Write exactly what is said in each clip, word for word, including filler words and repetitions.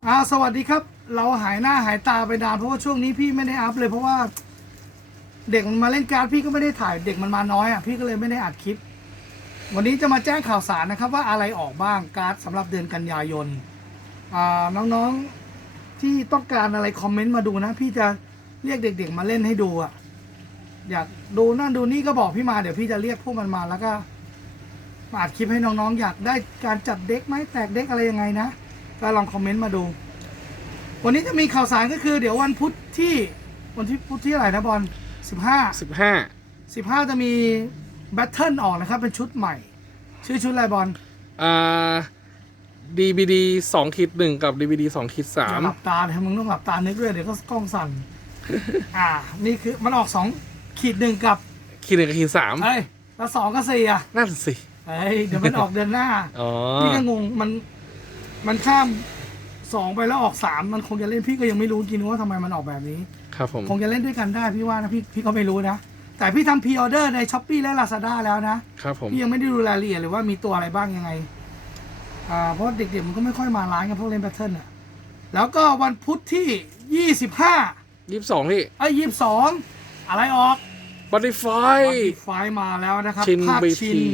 อ่าสวัสดีครับเราหายหน้าหายตาไปนานเพราะว่าช่วงนี้พี่ไม่ได้อัพเลยเพราะว่าเด็กมันมาเล่นการ์ดพี่ก็ไม่ได้ถ่ายเด็กมันมาน้อยอ่ะพี่ก็เลยไม่ได้อัดคลิปวันนี้จะมาแจ้งข่าวสารนะครับว่าอะไรออกบ้างการ์ดสำหรับเดือนกันยายนอ่าน้องๆที่ต้องการอะไรคอมเมนต์มาดูนะพี่จะเรียกเด็กๆมาเล่นให้ดูอ่ะอยากดูนั่นดูนี่ก็บอกพี่มาเดี๋ยวพี่จะเรียกพวกมันมาแล้วก็มาอัดคลิปให้น้องๆอยากได้การจัดเด็กไหมแตกเด็กอะไรยังไงนะก็ลองคอมเมนต์มาดูวันนี้จะมีข่าวสารก็คือเดี๋ยววันพุธที่วันที่พุธที่อะไรนะบอลสิบห้าสิบห้าสิบห้าจะมีแบทเทิลออกนะครับเป็นชุดใหม่ชื่อชุดอะไรบอลอ่า ดี บี ดี สองขีดหนึ่งกับ ดี บี ดี สองขีดสามหลับตาเลยมึงต้องหลับตานึกด้วยเดี๋ยวก็กล้องสั่น อ่านี่คือมันออกสองขีดหนึ่งกับขีดหนึ่งกับขีดสามเอ้ยแล้วสองกับสี่อ่ะนั่นสิเอ้ยเดี๋ยวมันออกเดือนหน้าอ๋อพี่ก็งงมันมันข้ามสองไปแล้วออกสามมันคงจะเล่นพี่ก็ยังไม่รู้จริงว่าทำไมมันออกแบบนี้ครับผมคงจะเล่นด้วยกันได้พี่ว่านะพี่พี่ก็ไม่รู้นะแต่พี่ทำพรีออเดอร์ใน Shopee และ Lazada แล้วนะครับผมพี่ยังไม่ได้ดูรายละเอียดเลยว่ามีตัวอะไรบ้างยังไงอ่าเพราะเด็กๆมันก็ไม่ค่อยมาร้านกันพวกเล่นแพทเทิร์นอ่ะแล้วก็วันพุธที่ยี่สิบห้ายี่สิบสองพี่ไอ้ยี่สิบสองอะไรออกบัตติไฟไฟมาแล้วนะครับชินภาคชิน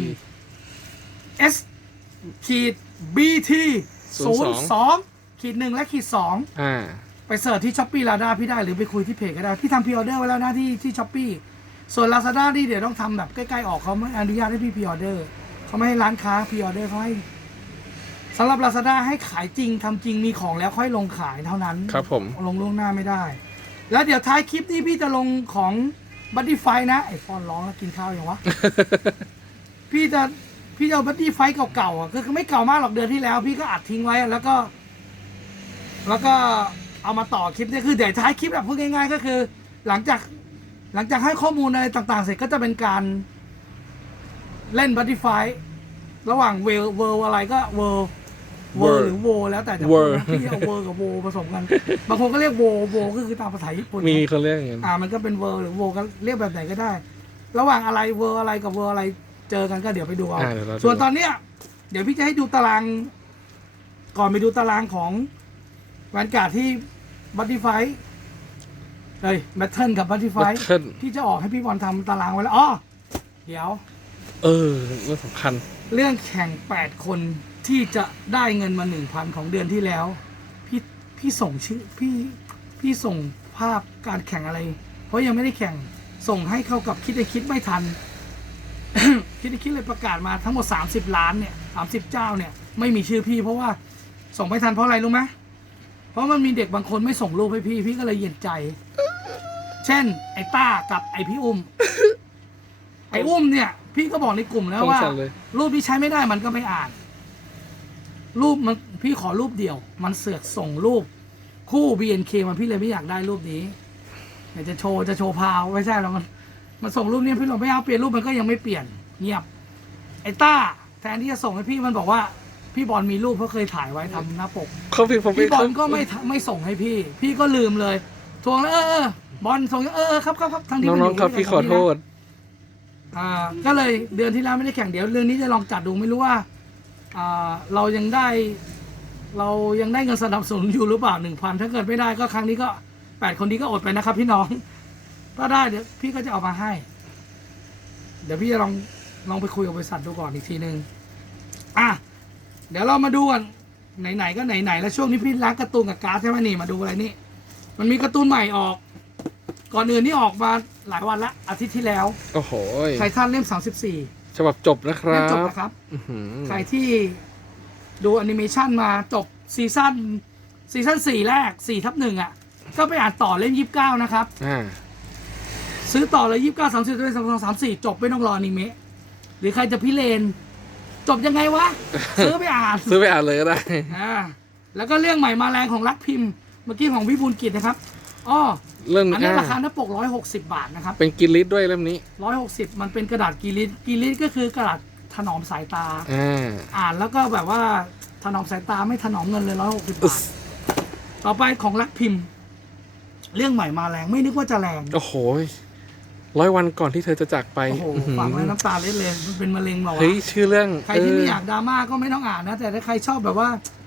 S ขีด บี ที ศูนย์สองขีดหนึ่งและขีดสองอ่าไปเสิร์ชที่ Shopee Lazada พี่ได้หรือไปคุยที่เพจก็ได้พี่ทำพรีออเดอร์ไว้แล้วนะที่ที่ Shopee ส่วน Lazada นี่เดี๋ยวต้องทำแบบใกล้ๆออกเขาไม่อนุญาตให้พี่พรีออเดอร์เขาไม่ให้ร้านค้าพรีออเดอร์เขาให้สำหรับ Lazada ให้ขายจริงทำจริงมีของแล้วค่อยลงขายเท่านั้นครับผมลงล่วงหน้าไม่ได้แล้วเดี๋ยวท้ายคลิปนี้พี่จะลงของบัดดี้ไฟนะไอ้ฟอนร้องแล้วกินข้าวยังวะ พี่จะพี่จะเอาบัดดี้ไฟเก่าๆอ่ะคือไม่เก่ามากหรอกเดือนที่แล้วพี่ก็อัดทิ้งไว้แล้วก็ แล้วก็เอามาต่อคลิปนี่คือเดี๋ยวท้ายคลิปแบบพูดง่ายๆก็คือ หลังจากหลังจากให้ข้อมูลอะไรต่างๆเสร็จก็จะเป็นการเล่นบัดดี้ไฟระหว่างเวลเวลอะไรก็เวลเวลหรือโวแล้วแต่จะพูดนะพี่เอาเวลกับโวผสมกันบางคนก็เรียกโวโวก็คือตามภาษาญี่ปุ่นมีคนเรียกอย่างนั้นอ่ามันก็เป็นเวลหรือโวก็เรียกแบบไหนก็ได้ระหว่างอะไรเวลอะไรกับเวลอะไรเจอกันก็เดี๋ยวไปดูเอาส่วนตอนเนี้ยเดี๋ยวพี่จะให้ดูตารางก่อนไปดูตารางของแวนการ์ดที่บัตตี้ไฟเฮ้ยแบทเทิลกับบัตตี้ไฟที่จะออกให้พี่บอลทำตารางไว้แล้วอ๋อเดี๋ยวเออเรื่องสำคัญเรื่องแข่งแปดคนที่จะได้เงินมาหนึ่งพันของเดือนที่แล้วพี่พี่ส่งชื่อพี่พี่ส่งภาพการแข่งอะไรเพราะยังไม่ได้แข่งส่งให้เข้ากับคิดไอคิดไม่ทัน คิดไอคิดเลยประกาศมาทั้งหมดสามสิบล้านเนี่ยสามสิบเจ้าเนี่ยไม่มีชื่อพี่เพราะว่าส่งไม่ทันเพราะอะไรรู้ไหมเพราะมันมีเด็กบางคนไม่ส่งรูปให้พี่พี่ก็เลยเย็นใจ เช่นไอ้ต้ากับไอ้พี่อุ้ม ไอ้อุ้มเนี่ยพี่ก็บอกในกลุ่มแล้วว่ารูปที่ใช้ไม่ได้มันก็ไม่อ่านรูปมันพี่ขอรูปเดียวมันเสือกส่งรูปคู่ บี เอ็น เค มาพี่เลยไม่อยากได้รูปนี้อยากจะโชว์จะโชว์พาวไม่ใช่แล้วมันมันส่งรูปนี้พี่เราไม่เอาเปลี่ยนรูปมันก็ยังไม่เปลี่ยนเงียบไอ้ต้าแทนที่จะส่งให้พี่มันบอกว่าพี่บอลมีรูปเพราะเคยถ่ายไว้ทำหน้าปกเขาพี่ผมพี่บอลก็ไม่ไม่ส่งให้พี่พี่ก็ลืมเลยทวงแล้วเออเออบอลส่งเออครับครับครับทั้งที่น้องๆครับพี่ขอโทษอ่าก็เลยเดือนที่แล้วไม่ได้แข่งเดี๋ยวเรื่องนี้จะลองจัดดูไม่รู้ว่าอ่าเรายังได้เรายังได้เงินสนับสนุนอยู่หรือเปล่าหนึ่งพันถ้าเกิดไม่ได้ก็ครั้งนี้ก็แปดคนนี้ก็อดไปนะครับพี่น้องถ้าได้เดี๋ยวพี่ก็จะเอามาให้เดี๋ยวพี่จะลองลองไปคุยกับบริษัทดูก่อนอีกทีนึงอ่ะเดี๋ยวเรามาดูกันไหนๆก็ไหนๆแล้วช่วงนี้พี่รักการ์ตูนกับการ์ดใช่ไหมนี่มาดูอะไรนี่มันมีการ์ตูนใหม่ออกก่อนอื่นนี่ออกมาหลายวันละอาทิตย์ที่แล้วโอ้โหไททันเล่มสามสิบสี่ฉบับจบนะครับเล่มจบนะครับใครที่ดูแอนิเมชันมาจบซีซั่นซีซั่นสี่แรกสี่ทับหนึ่งอ่ะก็ไปอ่านต่อเล่มยี่สิบเก้านะครับซื้อต่อเลยยี่สิบเก้าสามสิบเป็นสองสองสามสี่จบไม่ต้องรออนิเมะหรือใครจะพิเรนจบยังไงวะซื้อไปอ่านซื้อไปอ่านเลยก็ได้อ่าแล้วก็เรื่องใหม่มาแรงของรักพิมพ์เมื่อกี้ของวิบูลย์กิจนะครับอ๋อเรื่องอันนี้ราคาหน้าปกร้อยหกสิบบาทนะครับเป็นกินลิตด้วยเล่มนี้ร้อยหกสิบมันเป็นกระดาษกิลิตกิลิตก็คือกระดาษถนอมสายตาอ่าอ่านแล้วก็แบบว่าถนอมสายตาไม่ถนอมเงินเลยร้อยหกสิบบาทต่อไปของรักพิมพ์เรื่องใหม่มาแรงไม่นึกว่าจะแรงโอ้โหร้อยวันก่อนที่เธอจะจากไปโอ้โหฟังแล้วน้ำตาเล็ดเลยมันเป็นมะเร็งเปล่าวะเฮ้ยชื่อเรื่องใครที่ไม่อยากดราม่าก็ไม่ต้องอ่านนะแต่ถ้าใครชอบแบบว่า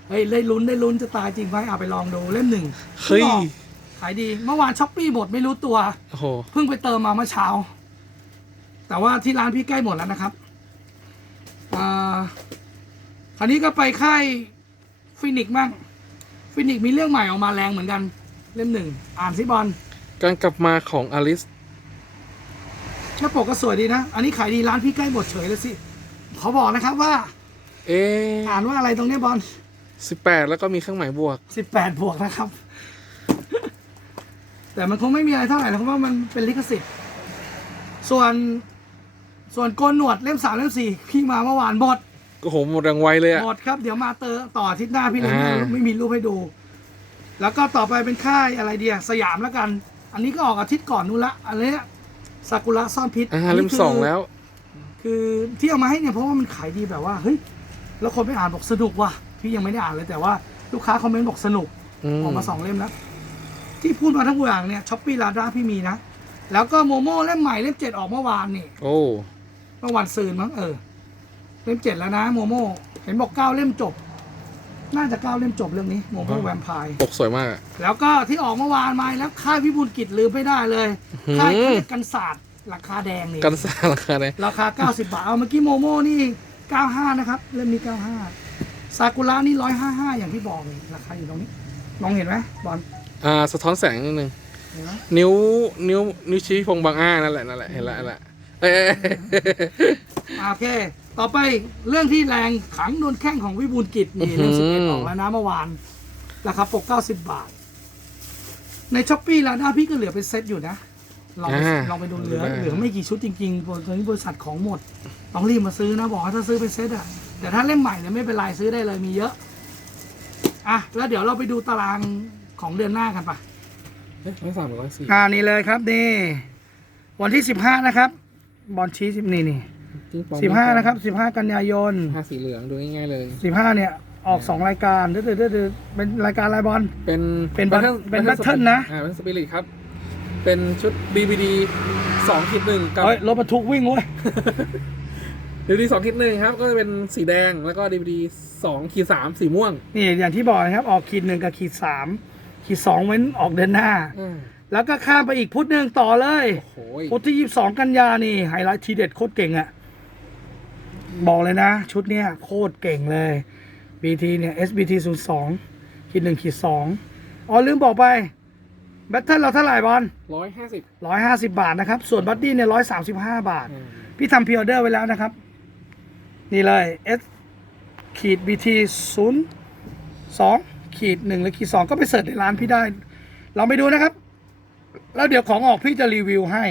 เฮ้ยได้ลุ้นได้ลุ้นจะตายจริงไหมเอาไปลองดูเล่มหนึ่งเฮ้ยขายดีเมื่อวานช้อปปี้หมดไม่รู้ตัวโอ้โหเพิ่งไปเติมมาเมื่อเช้า แต่ว่าที่ร้านพี่ใกล้หมดแล้วนะครับอ่าคราวนี้ก็ไปค่ายฟินิกมั่งฟินิกมีเรื่องใหม่ออกมาแรงเหมือนกันเล่มหนึ่งอ่านซิบอลการกลับมาของอลิสหน้าปกก็สวยดีนะ อันนี้ขายดีร้านพี่ใกล้หมดเฉยเลยสิเขาบอกนะครับว่าเอ๊อ่านว่าอะไรตรงเนี้ยบอลสิบแปดแล้วก็มีเครื่องหมายบวกสิบแปดบวกนะครับ แต่มันคงไม่มีอะไรเท่าไหร่หรอกเพราะว่ามันเป็นลิขสิทธิ์ ส่วนส่วนโกนหนวดเล่มสามเล่มสี่พี่มาเมื่อวานหมดโอ้โห หมดแรงไวเลยอะหมดครับ เดี๋ยวมาเตอต่ออาทิตย์หน้าพี่เลยไม่อ่าไม่มีรูปให้ดู แล้วก็ต่อไปเป็นค่ายอะไรเดียสยามแล้วกัน อันนี้ก็ออกอาทิตย์ก่อนนู้นละอันนี้ซากุระซ่อนพิษอ่าอันเล่นี้มคือสองแล้วคือที่เอามาให้เนี่ยเพราะว่ามันขายดีแบบว่าเฮ้ยแล้วคนไปอ่านบอกสนุกว่ะพี่ยังไม่ได้อ่านเลยแต่ว่าลูกค้าคอมเมนต์บอกสนุกอืมออกมาสองเล่มแล้ว ที่พูดมาทั้งหมดอย่างเนี่ยช้อปปี้ลาด้าพี่มีนะ แล้วก็โมโม่เล่มใหม่เล่มเจ็ดออกเมื่อวานนี่โอ้เมื่อวันซืนมั้งเออ เล่มเจ็ดแล้วนะโมโม่เห็นบอกเก้าเล่มจบ น่าจะเก้าเล่มจบเรื่องนี้โมโม่แวมไพร์ปกสวยมากอะแล้วก็ที่ออกเมื่อวานมาแล้วค่ายพิบูลกิจลืมไม่ได้เลยหืมค่ายเครียดกันศาสตร์ราคาแดงนี่กันซ่าราคาเลยราคา เก้าสิบบาท เอาเมื่อกี้โมโม่นี่ เก้าสิบห้า นะครับ เล่มนี้ เก้าสิบห้า ซากุระนี่ หนึ่งร้อยห้าสิบห้า อย่างที่บอกเลยราคาอยู่ตรงนี้ มองเห็นไหมบอลอ่า สะท้อนแสงนิดนึงเห็นไหมนิ้ว นิ้ว นิ้วชี้พงบางอ้านั่นแหละ นั่นแหละ เห็นละเห็นละเอ้ยเอ้ยเอ้ยโอเค ต่อไปเรื่องที่แรงขังโดนแข้งของวิบูลย์กิจนี่เล่มสิบเอ็ดออกแล้วนะเมื่อวาน ราคาปก เก้าสิบบาท ในช้อปปี้ลาด้าพี่ก็เหลือเป็นเซตอยู่นะ ลองไปอ่าลองไปดูเหลือได้เหลือไม่กี่ชุดจริงๆตอนนี้บริษัทของหมด ต้องรีบมาซื้อนะ บอกว่าถ้าซื้อเป็นเซตอะแต่ถ้าเล่มใหม่เนี่ยไม่เป็นไรซื้อได้เลยมีเยอะ อ่ะ แล้วเดี๋ยวเราไปดูตารางของเดือนหน้ากันปะเฮ้ยไม่สามร้อยสี่อ่านี่เลยครับนี่วันที่สิบห้านะครับ บอลชี้สิบนี่นี่สิบห้านะครับสิบห้ากันยายนห้าสีเหลืองดูง่ายๆเลยสิบห้าเนี่ย ออกสองรายการเด้อเด้อเด้อเด้อเป็นรายการอะไรบอลเป็นเป็น Battle- เป็น Battle นะอ่าเป็นสปิริตครับ เป็นชุด ดี วี ดี สองขีดหนึ่งกับเฮ้ยรถบรรทุกวิ่งเว้ยดี วี ดี สองขีดหนึ่งครับ ก็จะเป็นสีแดงแล้วก็ ดี วี ดี สองขีดสามสีม่วงนี่อย่างที่บอกนะครับ ออกขีดหนึ่งกับขีดสามขีดสองเว้นออกเดือนหน้าอืมแล้วก็ข้ามไปอีกพุธหนึ่งต่อเลยโอ้โหพุธที่ยี่สิบสองกันยานี่ไฮไลท์ทีเด็ดโคตรเก่งอะบอกเลยนะ ชุดเนี้ยโคตรเก่งเลย บี ที เนี่ย เอส บี ที ศูนย์สองขีดหนึ่งขีดสองอ๋อลืมบอกไปแบตเทิลเราเท่าไหร่บอลร้อยห้าสิบร้อยห้าสิบบาทนะครับ ส่วนบัดดี้เนี่ยร้อยสามสิบห้าบาท พี่ทำพรีออเดอร์ไว้แล้วนะครับ นี่เลย S ขีด บี ที ศูนย์สองขีดหนึ่งหรือขีดสองก็ไปเสิร์ชในร้านพี่ได้ ลองไปดูนะครับ แล้วเดี๋ยวของออกพี่จะรีวิวให้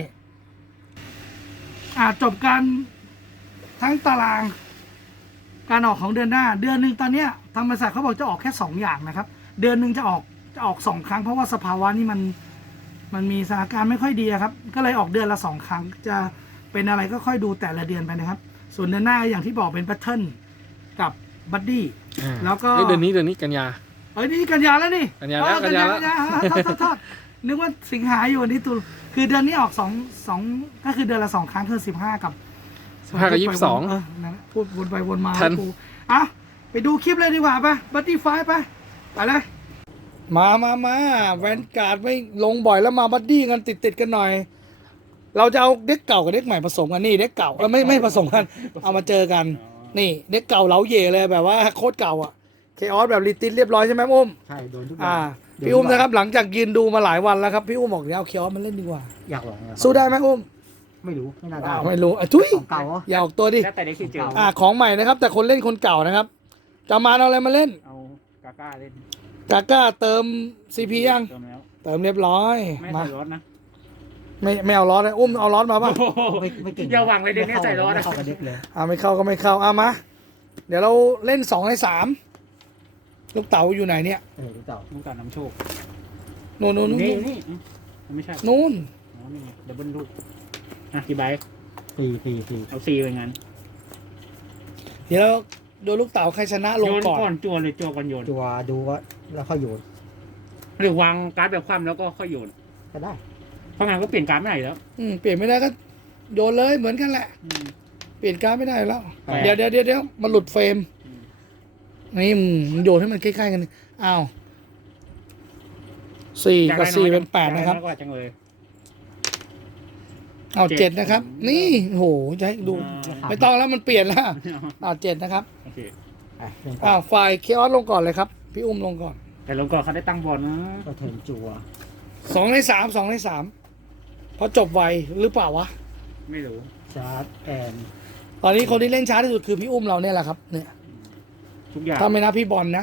อ่าจบการทั้งตาราง การออกของเดือนหน้า เดือนหนึ่งตอนเนี้ยทางบริษัทเขาบอกจะออกแค่สองอย่างนะครับ เดือนหนึ่งจะออกจะออกสองครั้งเพราะว่าสภาวะนี่มันมันมีสถานการณ์ไม่ค่อยดีอะครับ ก็เลยออกเดือนละสองครั้ง จะเป็นอะไรก็ค่อยดูแต่ละเดือนไปนะครับ ส่วนเดือนหน้าอย่างที่บอกเป็นแพทเทิร์นกับบัดดี้อ่าแล้วก็เอ้ยเดือนนี้เดือนนี้กันยาเอ้ยนี่กันยาแล้วนี่กันยาแล้วเออกันยาแล้วกันยาโทษโทษโทษนึกว่าสิงหาอยู่วันนี้ตุลคือเดือนนี้ออกสองสองก็คือเดือนละสองครั้งคือสิบห้ากับสิบห้ากับยี่สิบสองเออนั่นแหละพูดวนไปวนมาทันกูอ่ะไปดูคลิปเลยดีกว่าปะบัดดี้ไฟไปไปเลยมามามาแวนการ์ดไม่ลงบ่อยแล้วมาบัดดี้กันติดติดๆกันหน่อย เราจะเอาเด็กเก่ากับเด็กใหม่ผสมกันนี่เด็กเก่าเออไม่ไม่ผสมกัน เอามาเจอกัน นี่เด็กเก่าเหลาเย่เลยแบบว่าโคตรเก่าอ่ะเคออสแบบรีติสเรียบร้อยใช่ไหมอุ้มใช่โดนทุกอย่าอ่างพี่อุ้มนะครับหลังจากยืนดูมาหลายวันแล้วครับพี่อุ้มบอกเดี๋ยวเอาเคออสมาเล่นดีกว่าอยากลองอะสู้ได้ไหมอุ้มไม่รู้ไม่น่าได้อ้าวไม่รู้อ่ะทุยของเก่าเหรออย่าออกตัวดิแล้วแต่ได้คิดเจออ่าของใหม่นะครับ แต่คนเล่นคนเก่านะครับจะมาเอาอะไรมาเล่นเอากาก้าเล่นกาก้าเติมซีพียังเติมแล้วเติมเรียบร้อยไม่มาใส่รถนะไม่ไม่เอาร้อนเลยอุ้มเอาร้อนมาป่ะไม่ไม่เก่งอย่าหวังเลยเดี๋ยวนี้ใส่รถไม่นะเข้ากับเด็กเลยอ่าไม่เข้าก็ไม่เข้าอ่ะมาเดี๋ยวเราเล่นสองในสามลูกเต๋าอยู่ไหนเนี่ยเออเก่าต้องการน้ำโชคนู่นนู่นนู่นนี่นู่นนี่ไม่ใช่นู่นอ๋อนี่ไงดับเบิลลูกอ่ะกี่ใบสี่สี่สี่เอาซีไปงั้นเดี๋ยวเราดูลูกเต๋าใครชนะลงโยนก่อนก่อนจัวเลยจัวก่อนโยนจัวดูว่าแล้วเข้าโยนหรือวางการ์ดแบบคว่ำแล้วก็ค่อยโยนก็ได้เพราะงั้นก็เปลี่ยนการ์ดไม่ได้อยู่แล้วอืมเปลี่ยนไม่ได้ก็โยนเลยเหมือนกันแหละอืมเปลี่ยนการดไม่ได้แล้วแปลกเดี๋ยวเดี๋ยวเดี๋ยวเดี๋ยวมันหลุดเฟรมอืมนี่มึงโยนให้มันใกล้ๆกันดิอ้าวสี่กับสี่เป็นแปดนะครับอยากได้อยจังเลยเอาเจ็ดนะครับ นี่โหจะให้ดู ไม่ต้องแล้วมันเปลี่ยนแล้วเอาเจ็ดนะครับโอเคอ่ะเรื่องอ้าวฝ่ายเคออสลงก่อนเลยครับ พี่อุ้มลงก่อนแต่ลงก่อนเขาได้ตั้งบอลนะก็เทิร์นจัวสองในสามสองในสามเพราะจบไวหรือเปล่าวะไม่รู้ชาร์จแอนตอนนี้คนที่เล่นช้าที่สุดคือพี่อุ้มเราเนี่ยแหละครับ เนี่ยทุกอย่างถ้าไม่นับพี่บอลนะ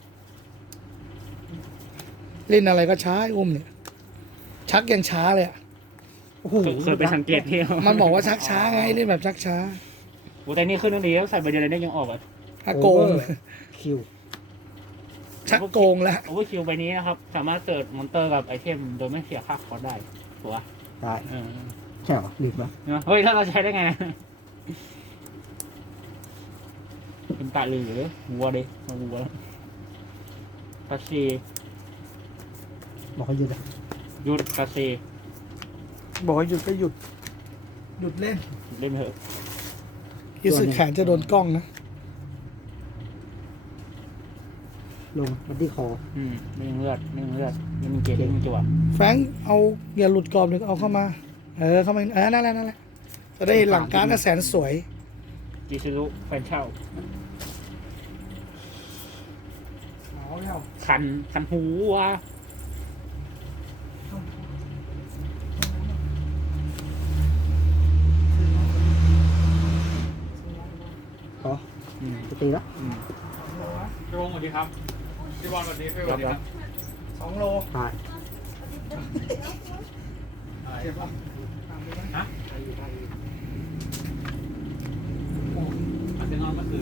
เล่นอะไรก็ช้าไอ้อุ้มเนี่ย ชักยังช้าเลยอะโอ้โหเคยไปสังเกตเที่ยวมันบอกว่าชักช้าไงเล่นแบบชักช้าโอ้แต่นี่ขึ้นตรงนี้ใส่ใบเดียวเลยเนี่ยยังออกอ่ะถ้าโกงคิวชักโกงแล้วโอเวอร์คิวใบนี้นะครับ สามารถเกิดมอนเตอร์กับไอเทมโดยไม่เสียค่าคอร์สได้ถูกปะได้เออใช่เหรอลืมปะเฮ้ยถ้าเราใช้ได้ไงเป็นตาหรือวัวดิเอาวัวตาซีบอกให้หยุดอะหยุดตาซีบอกให้หยุดก็หยุด หยุดเล่นเล่นเถอะยี่สึกแขนจะโดนกล้องนะลงบัดดี้คออืมไม่ยังเลือดไม่ยังเลือดไม่มีเกล็ดไม่มีจั่วแฟรงค์เอาอย่าหลุดกรอบเลยเอาเข้ามา เออเข้ามาเออนั่นแหละนั่นแหละจะได้หลังการกระแสนสวยจิซูรุแฟนเช่าเอาแล้วคันคันหูวะขออืมจะตีแล้วอืมพี่วงสวัสดีครับพี่บอลสวัสดีพี่สวัสดีครับสองโลตายเจ็บปะฮะอาร์เซนอลก็คือ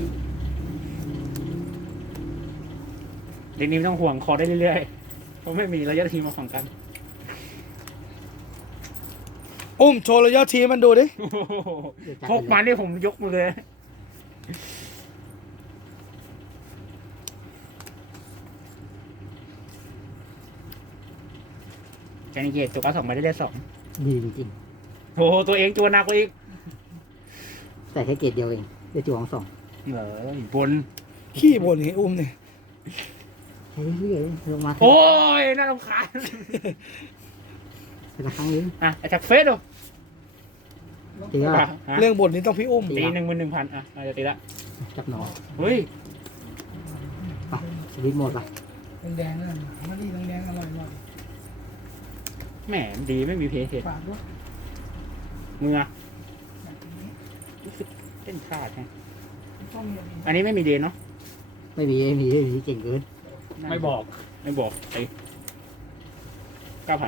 เด็กนี้ไม่ต้องห่วงคอได้เรื่อยๆเพราะไม่มีระยะทีมมาฝั่งกันอุ้มโชว์ระยะทีมันดูดิพกมานี่ผมยกมือเลยแจนิเกตตัวก้าสองมาได้ได้สองดีจริงโอ้โหตัวเองตัวหนักกว่าอีกๆแต่แค่เกรดเดียวเองได้จัวของสองเหรอบนขี้บ่นอย่างนี้อุ้มเนี่ยใช้เรื่อยๆลงมาโอ้ยน่ารำคาญแต่ละครั้งนี้อ่ะไอ้จากเฟสดูตีแล้วอ่ะฮะเรื่องบ่นนี้ต้องพี่อุ้มตีหนึ่งหมื่นหนึ่งพันอ่ะอาจจะตีละจับหนอเฮ้ยไปสวิตช์โหมดไปแดงๆนั่นมาดีแดงๆอร่อยมากแหมดีไม่มีเพย์เทฝากด้วยมือรู้สึกเต้นพลาดฮะต้องมีอันนี้ไม่มีเดนเนาะไม่มีไม่มีไม่มีเก่งเกินไม่บอกไม่บอกไอ้เก้าพัน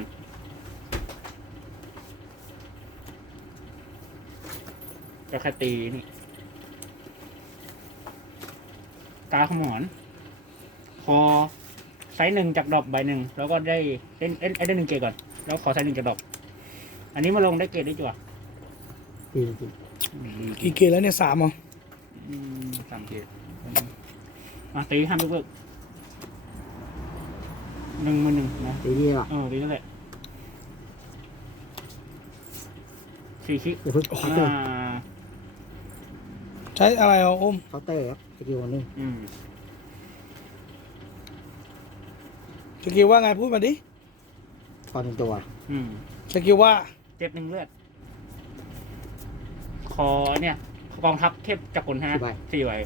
ก็แค่ตีนี่ตาขมอน คอไซส์หนึ่งจากดอกใบหนึ่งแล้วก็ได้เล่นเอ้ยได้หนึ่งเกตก่อน แล้วขอไซส์หนึ่งจากดอก อันนี้มาลงได้เกตได้จั่วดีจริงกี่เกมแล้วเนี่ยสามเหรออืมสามเกตอ่ะตีห้ามยกเลิกหนึ่งมือหนึ่งนะๆตีดีว่ะเออตีนั่นแหละสี่คิกอย่าเพิ่งเคาน์เตออ่าร์ใช้อะไรอ่ะอุ้มเคาน์เตอร์ครับสกิลวันหนึงอืมสกิลว่าไงพูดมาดิคอหนึ่งตัวอืมสกิลว่าเจ็บหนึ่งเลือด คอเนี่ยกองทัพเทพจักรกลฮะสี่ใบ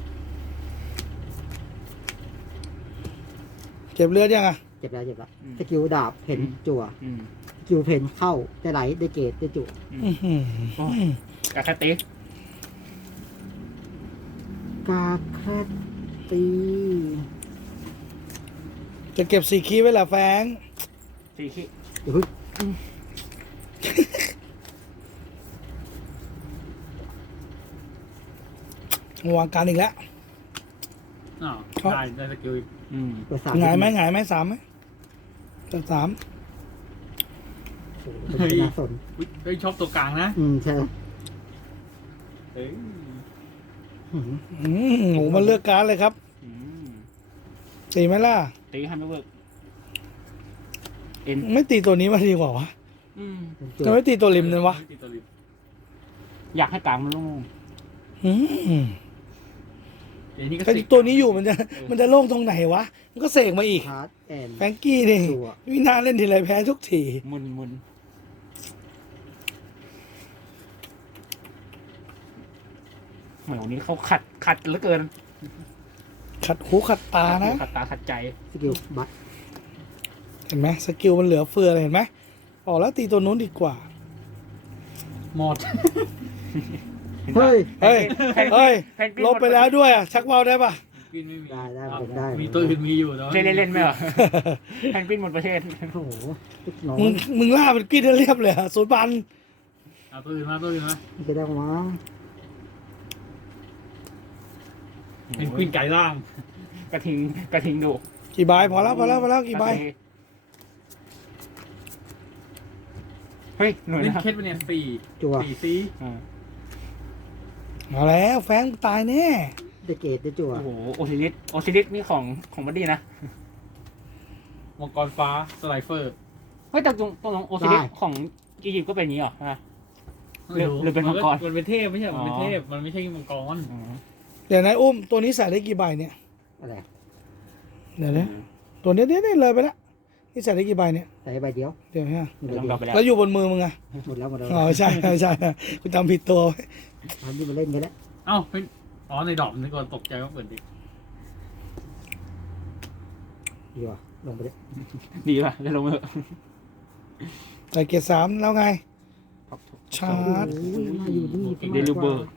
เจ็บเลือดยังอ่ะเจ็บแล้วเจ็บแล้วสกิลดาบเพนจั่วอืมสกิลเพนเข้าได้ไหลได้เกรดได้จั่วอื้อหือกาคาติกาแคทตีจะเก็บสี่คีย์ไว้เหรอแฟรงค์สี่คิกอย่าเพิ่งวางการอีกแล้วอ้าวครับได้ได้สกิลอีกอืมเปิดสามหงายไหมหงายไหมสามไหมจะสามโอ้โหเป็นน่าสนอุ๊ยเฮ้ยชอบตัวกลางนะอืมใช่เฮ้ยอืมอืมโหมาเลือกการดเลยครับอืมตีไหมล่ะตีห้ามยกเลิกเอ็นไม่ตีตัวนี้มาดีกว่าวะอืมเป็นจั่จะวไม่ตีตัวริมเลยวะติดตัวริมอยากให้กลางมันโล่งอืมเดี๋ยวนี้ก็ถ้าสิตัวนี้อยู่มันจะมันจะโล่งตรงไหนวะ มันก็เสกมาอีกชาร์จแอนแฟรงกี้นี่ตัววินาเล่นทีไรแพ้ทุกทีมุนมุนเหมือนวันนี้เขาขัดขัดเหลือเกินขัดหูขัดตานะขัดตาขัดใจสกิลบัตเห็นไหมสกิลมันเหลือเฟือเลยเห็นไหมออกแล้วตีตัวนู้นดีกว่าหมดเฮ้ยเฮ้ย เฮ้ยแพนกวินลบไปแล้วด้วยอ่ะ ชักเบาได้ปะกินไม่มีได้ได้อ้าวได้มีตัวอื่นมีอยู่แต่ว่าเล่นเล่นๆไหมเหรอแพนกวินหมดประเทศโอ้โหน้องมึงมึงล่าเป็นกรีดให้เรียบเลยอะศูนย์พันเอาตัวอื่นมาตัวอื่นมามันจะได้มั้งเป็นควินไก่ล่างกระทิงกระทิงดุกี่ใบพอแล้วพอแล้วพอแล้วกี่ใบเฮ้ยหน่วยเล่นนะเคสเป็นเนี่ยสี่จัวสี่ซีอ่าเอาแล้วแฟรงค์ตายแน่ได้เกตได้จัวโอ้โหโอซิลิสโอซิลิสนี่ของของบัดดี้นะมังกรฟ้าสไลเฟอร์เฮ้ยแต่ตรงตรงโอซิลิสของอียิปต์ก็เป็นอย่างนี้เหรอฮะ หรือหรือเป็นมังกรมันเป็นเทพไม่ใช่มันเป็นอ๋อเทพมันไม่ใช่มังกรอ๋อเดี๋ยวนายอุ้มตัวนี้ใส่ได้กี่ใบเนี่ยอะไรเดี๋ยวนะตัวเนี้ยเนี่ยเนี่ยเลยไปแล้วนี่ใส่ได้กี่ใบเนี่ยใส่ใบเดียวเดี๋ยวฮะหมดเดี๋ยวแล้ลวองกลับไปแล้วแล้วอยู่บนมือมึงอะหมดแล้วหมดแล้วอ๋อใช่ใช่ใช่คุณจำผิดตัวไว้ทำที่มาเล่นกันแล้วเอ้าเป็นอ๋อในดอกนี่ก่อนตกใจว่าเปิดดิดีว่ะลงไปเลยดีป่ะเดี๋ยวลงมาเถอะใส่เกียร์สามแล้วไง ชาร์จโอ้ยมาอยู่นี่เดลิเบอร์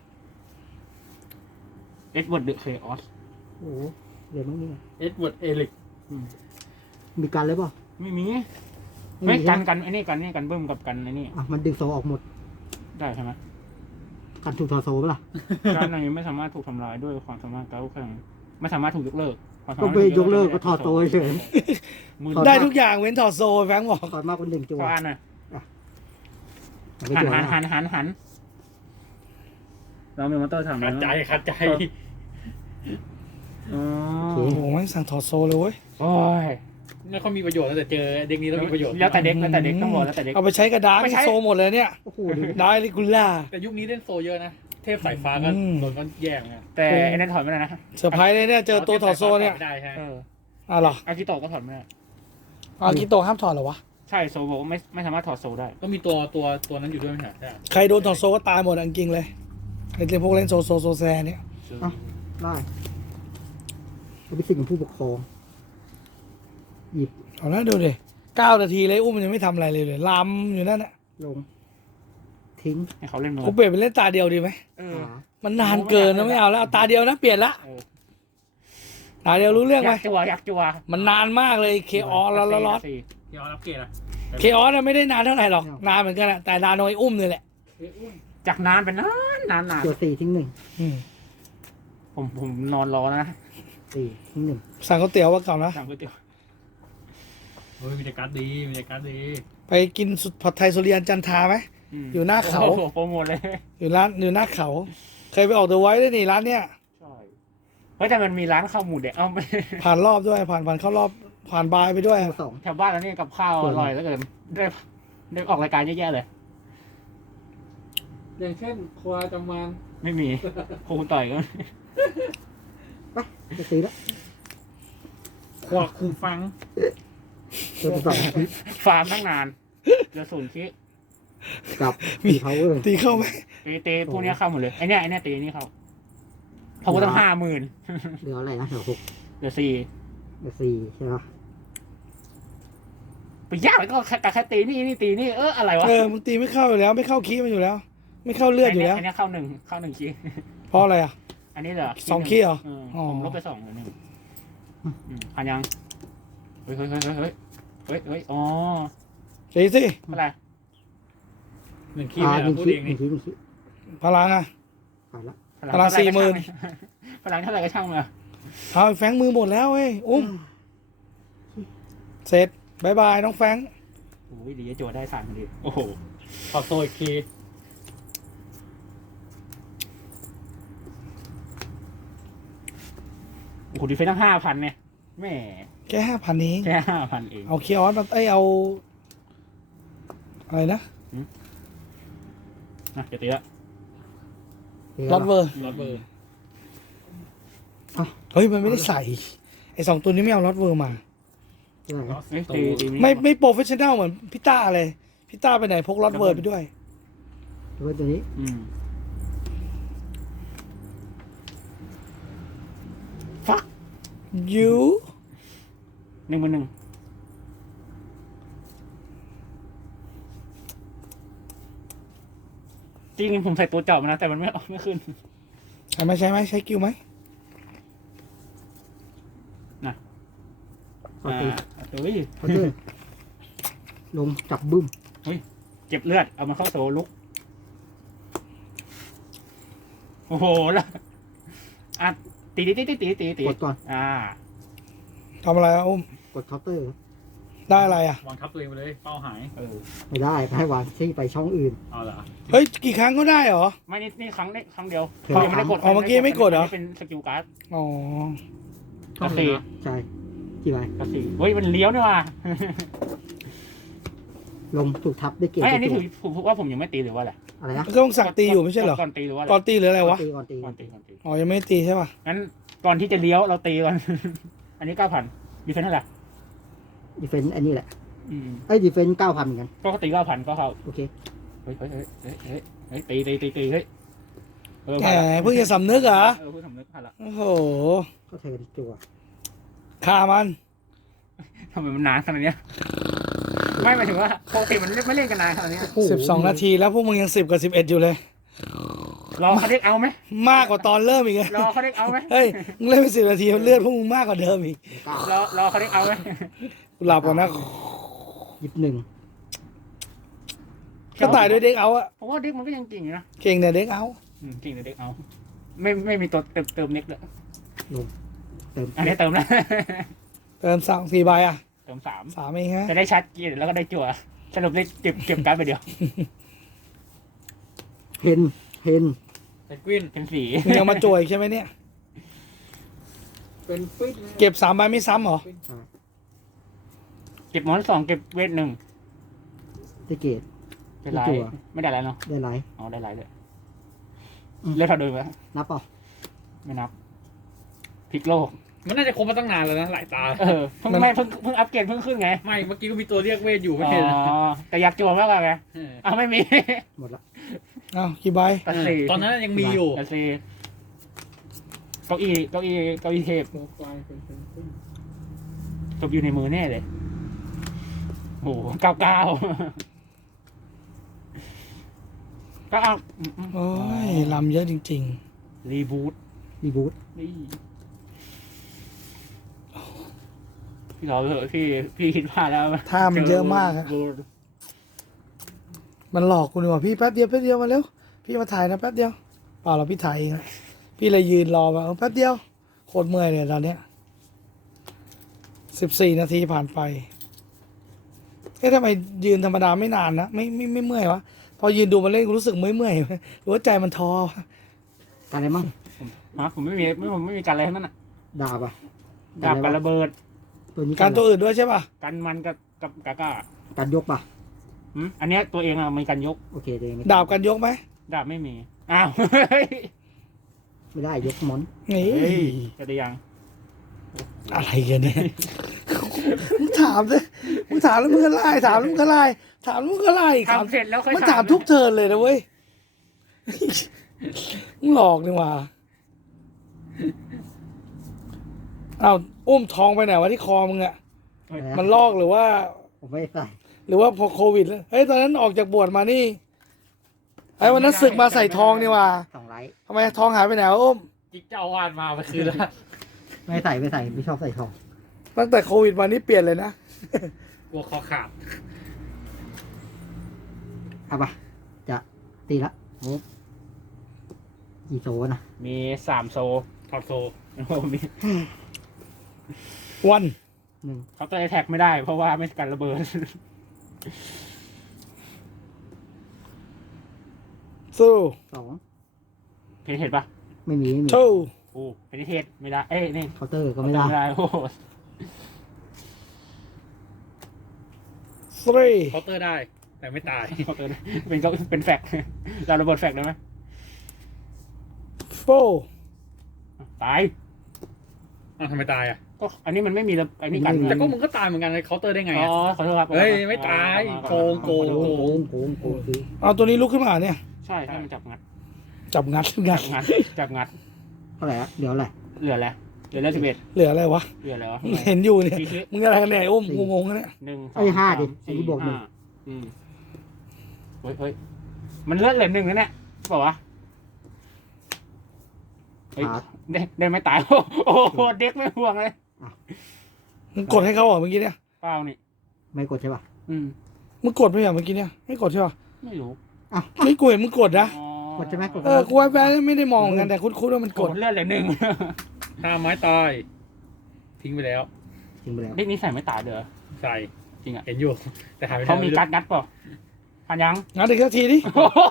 เอ็ดเวิร์ดเดอะเคออสโอ้โหเดี๋ยวมั้งนี่เอ็ดเวิร์ดเอลิกมีการเลยเปล่ะไม่มีไม่ไม่มีกันใช่ไหมกันไอ้นี่กันนี่กันเบิ้มกับกันไอ้นี่อ่ะมันดึงโซออกหมดได้ใช่ไหมกันถูกทอโซปะล่ะการในไม่สามารถถูกทำลายด้วยความสามารถเก้าแข่งไม่สามารถถูกยกเลิกความสาก็มารถไปยกเลิกก็ถอดโซเฉยมือถอได้ทุกอย่างเว้นถอดโซ่แฟรงค์บอกถอดมากกว่าหนึ่งจัวก็อ่านนะเอาไปหันจัวหันนะหันหันหันเรามีมอเตอร์ทำขัดใจขัดใจอ๋อโอ้โหไม่งสั่งถอดโซ่เลยเว้ยโอ้ยไม่ค่อยมีประโยชน์นะแต่เจอเด็กนี้ต้องมีประโยชน์แล้วแต่เด็กแล้วแต่เด็กต้องบอกแล้วแต่เด็กเอาไปใช้กระดานไม่นี่ใช้โซ่หมดเลยเนี่ยโอ้โหดูได้ลิกุล่าแต่ยุคนี้เล่นโซเยอะนะเทพสายฟ้าก็อืมโดนก็แย่งไงแต่ไอ้นั่นถอดไม่ได้นะเซอร์ไพรส์เลยเนี่ยเจอตัวถอดโซ่เนี่ยไม่ได้ใช่เอออ่ะเหรออากิโตะก็ถอดไม่ได้อากิโตะห้ามถอดเหรอวะใช่โซบอกว่าไม่ไม่สามารถถอดโซได้ก็มีตัวตัวตัวนั้นอยู่ด้วยไม่ใช่ใช่ใครโดนถอดโซ่ก็ตายหมดอะจริงๆเลยไอ้เรื่องพวกเล่นโซโซโซแซเนี่ยเอ้าได้เอาไปสิ่งของผู้ปกครองหยิบเอาแล้วดูดิเก้านาทีเลยอุ้มมันยังไม่ทำอะไรเลยเลยลำอยู่นั่นน่ะลง ทิ้งให้เขาเล่นมือกูเปลี่ยนเป็นเล่นตาเดียวดีไหมเออหามันนานเกินนะไม่เอาแล้วเอาตาเดียวนะเปลี่ยนละเออตาเดียวรู้เรื่องอไหมยากจัวอยากจัวมันนานมากเลยเคออสแล้วแล้วสี่ที่เอารับเกรดอะเคออสไม่ได้นานเท่าไหร่หรอกนานเหมือนกันอะแต่นานน้อยอุ้มนี่แหละจากนานเป็นนานนานนานจัวสี่ทิ้งหนึ่งอืมผมผมนอนรอนะสี่ทิ้งหนึ่งสั่งก๋วยเตี๋ยวว่าเก่านะสั่งก๋วยเตี๋ยวเฮ้ยมีแต่การ์ดดีมีแต่การ์ดดีไปกินสุดผัดไทยสุริยันจันทราไหมมอยู่หน้าเขาโอ้โหโปรโมทเลยอยู่ร้านอยู่หน้าเขา เคยไปออกเดอะไวท์ด้วยนี่ร้านเนี้ยใช่เฮ้ยแต่มันมีร้านข้าวหมูแดงเอ้าไม่ผ่านรอบด้วยผ่านผ่านเข้ารอบผ่านบายไปด้วยตัวสองแถวบ้านแล้วนี่กับข้าวอร่อยแล้วเกินได้ได้ออกรายการเยอะแยะเลยอย่างเช่นครัวจำมานไม่มีครูต่อยก็ไปจะซื้อแล้วครัวคูฟังตัวสองฟาร์มตั้งนานเหลือศูนย์คิกับมีมี power ตีเข้าไหมตีตีพวกเนี้ยเข้าหมดเลยไอเนี้ยไอเนี้ยตีนี่เข้าเพราะว่าตั้งห้าหมื่นเหลืออะไรนะเหลือหกเหลือสี่เหลือสี่ใช่ปะไปยากแล้วก็แค่แต่แค่ตีนี่นี่ตีนี่เอออะไรวะเออมันตีไม่เข้าอยู่แล้ว ไม่เข้าคีย์มันอยู่แล้ว ไม่เข้าเลือดอยู่แล้วไอเนี้ยเข้าหนึ่งเข้าหนึ่งคีเพราะอะไรอ่ะอันนี้เหรอสองคีย์เหรอเอออ๋อผมลบไปสองเหลือหนึ่งอืมผ่านยังเฮ้ยเฮ้ยเฮ้ยเฮ้ยเฮ้ยเฮ้ยอ๋อตีสิอะไรหนึ่งคีอ่าย์หนึ่งพูดคิเองหนึ่นี่งคิหนึ่งคิพลังอ่ะผ่านละพลังสี่หมื่นพลังเท่าไหร่ก็ช่างมันเอาแฟงมือหมดแล้วเว้ยอุ้มเสร็จบายบายน้องแฟงโอ้ยดีจะโจทย์ได้สามคนดีโอ้โหขอโซอีกทีโอ้โหดีเฟนตั้งห้าพันเนี่ยแหม่แค่ห้าพันนี้แค่ห้าพันเองเอาเคียร์ออสมาเอ้ยเอาอะไรนะนะจะตีละเดี๋ยวลอตเวอร์รอดเบอร์เฮ้ยมันไม่ได้ใส่ไอ้สองตัวนี้ไม่เอาลอตเวอร์มาที่ไหนเฮ้ยตีตีไม่ไม่โปรเฟชชั่นแนลเหมือนพี่ต้าเลยพี่ต้าไปไหนพกลอตเวอร์ไปด้วยดูว่าตัวนี้อืมฟักยูหนึ่งบนหนึ่งจริงผมใส่ตัวเจาะมานะแต่มันไม่ออกไม่ขึ้นใช่ไหมใช่ไหมใช้กิวไหมเอาอ่าตีเอาตัวนี้เขาเจอลงจับบึ้มเจ็บเลือดเอามาเข้าโซลุกโอ้โหแล้วอ่ะตีตีตีตีตีตีตีกดก่อนอ่าทำอะไรอะอุ้มกดเคาน์เตอร์ครับได้อะไรอ่ะวางทับตัวเองไปเลย เป้าหายเออไม่ได้ให้วางที่ไปช่องอื่นเอาเหรอเฮ้ยกี่ครั้งก็ได้เหรอไม่นี่นี่ครั้งนี้ครั้งเดียวครั้งยังไม่ได้กดอ๋อเมื่อกี้ไม่กดเหรอนนี้เป็นสกิลการ์ดอ๋อกระสีใช่กี่ใบกระสีเฮ้ยมันเลี้ยวนี่ว่ะลงถูกทับด้วยเกจไอยอันนี้ตัถืวอผมว่าผมยังไม่ตีหรือว่าอะไรอะไรนะก็ต้องสั่งตีอยู่ไม่ใช่เหรอก่อนตีหรือว่าอะไรก่อนตีหรืออะไรวะตีก่อนตีก่อนตีก่อนตีอ๋อยังไม่ได้ตีใช่ป่ะงั้นก่อนที่จะเลี้ยวเราตีก่อน อันนี้เก้าพันดีเฟนเท่าไหร่ดีเฟนต์อันนี้แหละอืมไอ้ดีเฟนต์เก้าพันเหมือนกันก็ตีเก้าพันก็เข้าโอเคเฮ้ยเฮ้ยเฮ้ยเฮ้ยเฮ้ยเฮ้ยตีตีตีตีเฮ้ยเออแหผ่านละมเพิ่งจะสำนึกเหรอเออเพิ่งสำนึกผ่านละโอ้โหก็เทิร์นจัวฆ่ามันทำไมมันนานขนาดเนี้ยไม่หมายถึงว่าปกติมันไม่เล่นกันนานขนาดเนี้ยโอ้โหสิบสองนาทีแล้วพวกมึงยังสิบกับสิบเอ็ดอยู่เลยรอเขาเรียกเอาไหมมากกว่าตอนเริ่มอีกเลยรอเขาเรียกเอาไหมเฮ้ยมึงเล่นไปสิบนาทีมันเลือดพวกมึงมากกว่าเดิมอีกเก้ารอรอเขาเรียกเอาไหมกูหลับก่อนนะหยิบหนึ่งก็ตายด้วยเด็กเอาอะผมว่าเด็กมันก็ยังเก่งอยู่นะเก่งแต่เด็กเอาอืมเก่งแต่เด็กเอา ไม่ไม่มีตัวเติมเติมเน็กเลยเติมอันนี้เติมแล้วเติมสองสี่ใบอะเติมสามสามเองฮะจะได้ชัดกินแล้วก็ได้จั่วสรุปได้เก็บเก็บการ์ดไปเดียวเพนเพนเป็นกวินเป็นสีมึงยังมาจ่วยใช่ไหมเนี่ยเป็นฟิตเก็บสามใบไม่ซ้ำเหรอเก็บหมอนสองเก็บเวทหนึ่งได้เกตเป็นไรจั่วไม่ได้แล้วเนาะได้ไลท์อ๋อได้ไรเลยอืมเลือกเท่าเดิมไหมนับเปล่าไม่นับพลิกโลกมันน่าจะครบมาตั้งนานแล้วนะหลายตาเออเพิ่งไม่เพิ่งเพิ่งอัปเกรดเพิ่งขึ้นไงไม่ เมื่อกี้ก็มีตัวเรียกเวทอยู่ไม่อ๋เห็นอแต่อยากจั่วมากกว่าไงเอออ้าวไม่มีหมดละเอ้ากี่ใบตัดสีตอนนั้นยังมีอยู่ตัดสีเก้าอี้เก้าอี้เก้าอี้เทพตกอยู่ในมือแน่เลยโอ้โหเก้าเก้าก็เอาโอ้ยลำเยอะจริงรีบูทรีบูทนี่พี่รอไปเถอะพี่พี่คิดพลาดแล้วๆท่ามันเยอะมากอะมันหลอกกูนี่หว่าพี่แป๊บเดียวแป๊บเดียวมาเร็วพี่มาถ่ายนะแป๊บเดียวเปล่าเราพี่ถ่ายเองนะพี่เลยยืนรอมาเออแป๊บเดียวโคตรเมื่อยเลยตอนเนี้ยสิบสี่นาทีผ่านไปเอ๊ะทำไมยืนธรรมดาไม่นานนะไม่ไม่ไม่เมื่อยวะพอยืนดูมันเล่นกูรู้สึกเมื่อยเมื่อยๆหรือว่าใจมันท้อวะการอะไรมั่งฮะผมไม่มีไม่ผมไม่มีการอะไรทั้งนั้นอ่ะดาบอ่ะดาบกับระเบิดตัวนี้การตัวอื่นด้วยใช่ป่ะกันมันกับกับกาก้าการยกป่ะหืมอันเนี้ยตัวเองอะมีการยกโอเคตัวเองไม่ดาบกันยกไหมดาบไม่มีอ้าวไม่ได้ยกมอนนี่เฮ้ยจะได้ยังอะไรกันเนี่ยมึงถามเลยมึงถามแล้วมึงก็ไล่ถามแล้วมึงก็ไล่ถามแล้วมึงก็ไล่ถามทำเสร็จแล้วค่อยมันถามทุกเทิร์นเลยนะเว้ยมึงหลอกนี่หว่าเอาอุ้มทองไปไหนวะที่คอมึงอะอะไรนะมันลอกหรือว่าผมไม่ได้ใส่หรือว่าพอโควิดแล้วเฮ้ยตอนนั้นออกจากบวชมานี่ไอ้วันนั้นศึกมาใส่ทองนี่หว่าสองไลท์ทำไมทองหายไปไหนวะอุ้มกิ๊กเจ้าอาวาดมาไปคืนแล้วไม่ใส่ไม่ใส่ไม่ชอบใส่ทองตั้งแต่โควิดมานี่เปลี่ยนเลยนะกลัวคอขาดเอาป่ะจะตีละโอ้กี่โซนะมีสามโซถอดโซโอ้โหมีวันหนึ่งเขาตัวแท็กไม่ได้เพราะว่าไม่กันระเบิดสู้สองเพจเห็นปะไม่มีไม่มีทูโอ้เพจเทศไม่ได้เอ้ยนี่เคาน์เตอร์ก็ไม่ได้ไม่ได้โอ้โหทรีเคาน์เตอร์ได้ แต่ไม่ตายเขาตัวเป็นก็เป็นแฟกเราระเบิดแฟกได้ไหมโฟตายอ้าวทำไมตายอ่ะก็อันนี้มันไม่มีระอันนี้กันแต่ก็มึงก็ตายเหมือนกันในเคาน์เตอร์ได้ไงอ๋ออ่ะขอโทษครับเฮ้ยไม่ตายโกงโกงโกงโกงโกงคือเอาตัวนี้ลุกขึ้นมาเนี่ยใช่ให้มันจับงัดจับงัดงัดจับงัดจับงัดเท่าไหร่อะเดี๋ยวอะไรเหลือแล้วเหลือแล้วสิบเอ็ดเหลืออะไรวะเหลือแล้วมึงเห็นอยู่เนี่ยสี่ชิ้นมึงอะไรกันเนี่ยไอ้อุ้มงงๆกันเนี่ยหนึ่งสองไอ้ห้าดิสมไอ้ที่บวกหนึ่งห้าอืมเฮ้ยเฮ้ยมันเลือดเหลือหนึ่งแล้วเนี่ยบอกว่าเฮ้ยขาดเด็กเดินไม่ตาย โอ้โหเด็กไม่ห่วงเลยมึงกดให้เขาเหรอเมื่อกี้เนี่ยเปล่านี่ไม่กดใช่ป่ะอืมมึงกดไม่เหรอเมื่อกี้เนี่ยไม่กดใช่ป่ะไม่รู้ไม่กูเห็นมึงกดนะอ๋อกดใช่ไหมกดเออกูไอ้แฟนไม่ได้มองเหมือนกันแต่คุ้นๆว่ามันกกดดเลือดเหลือหนึ่งถ้าไม้ตาย ทิ้งไปแล้วจริงไปแล้วเด็กนี้ใส่ไม่ตายเด้อใส่จริงอ่ะเห็นอยู่ แต่หายไปไหนเขามีการ์ดงัดเปล่าทันยังงั้นอีกสักทีดิ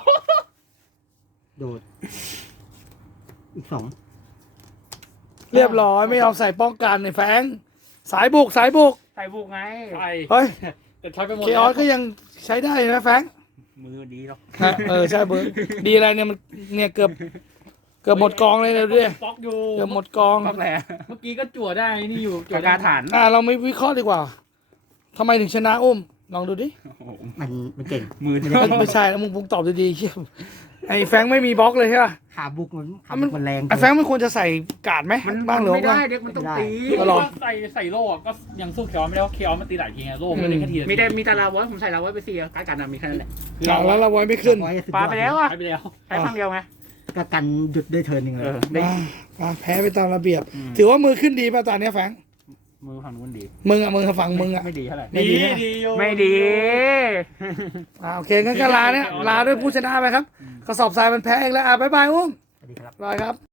โดด อีกสองเรียบร้อยไม่ยอมใส่ป้องกันในแฟงสายบุกสายบุกใส่บุกไงใส่เฮ้ยแต่ใช้ไปหมดเคออสก็ยังใช้ได้นะแฟงมือดีหรอกฮะเออใช่เบิร์ดดีอะไรเนี่ยมันเนี่ยเกือบเกือบหมดกองเลยเดี๋ยวดิบล็อกอยู่เกือบหมดกองก็แหละเมื่อกี้ก็จั่วได้นี่อยู่จั่ปาว กได้กาฐานอ่าเราไม่วิเคราะห์ดีกว่าทำไมถึงชนะอุ้มลองดูดิมันมันเก่งมือเอ้ยไม่ใช่แล้วมึงพุงตอบดีๆเชี่ยไอ้แฟงไม่มีบล็อกเลยใช่ป่ะขาบุกมันขามับุนกมันแรงไอ้แฟงมันควรจะใส่การ์ดไหมมันบ้างหรือไม่ว่าได้เด็กมันต้องตีก็ลองใส่ใส่โล่ก็ยังสู้เคออสไม่ได้เพราะเคออสมันตีหลายทีไงโล่ไม่ได้แค่ทีเดียวมีแต่มีตาลาไว้ผมใส่ลาไว้ไปสี่การ์ดกันนะมีแค่นั้นแหละอ่ะแล้วเราไว้ไม่ขึ้นไว้สุดยอดปาไปแล้วอ่ะหายไปแล้วใช้ครั้งเดียวไงก็กันหยุดได้เทิร์นหนึ่งเลยเออได้อ่าอ่าแพ้ไปตามระเบียบอืมถือว่ามือขึ้นดีป่ะตอนเนี้ยแฟงมือฝั่งนู้นดีมึงอ่ะมึงฝั่งมึงอ่ะไม่ดีเท่าไหร่ไม่ดีดีนะดีอยู่ไม่ดีอ่าโอเคงั้นก็ลาเนี่ยลาด้วยผู้ชนะไปครับ กระสอบทรายมันแพ้เองแล้วอ่ะบ๊ายบายอุ้มสวัสดีครับบายครับ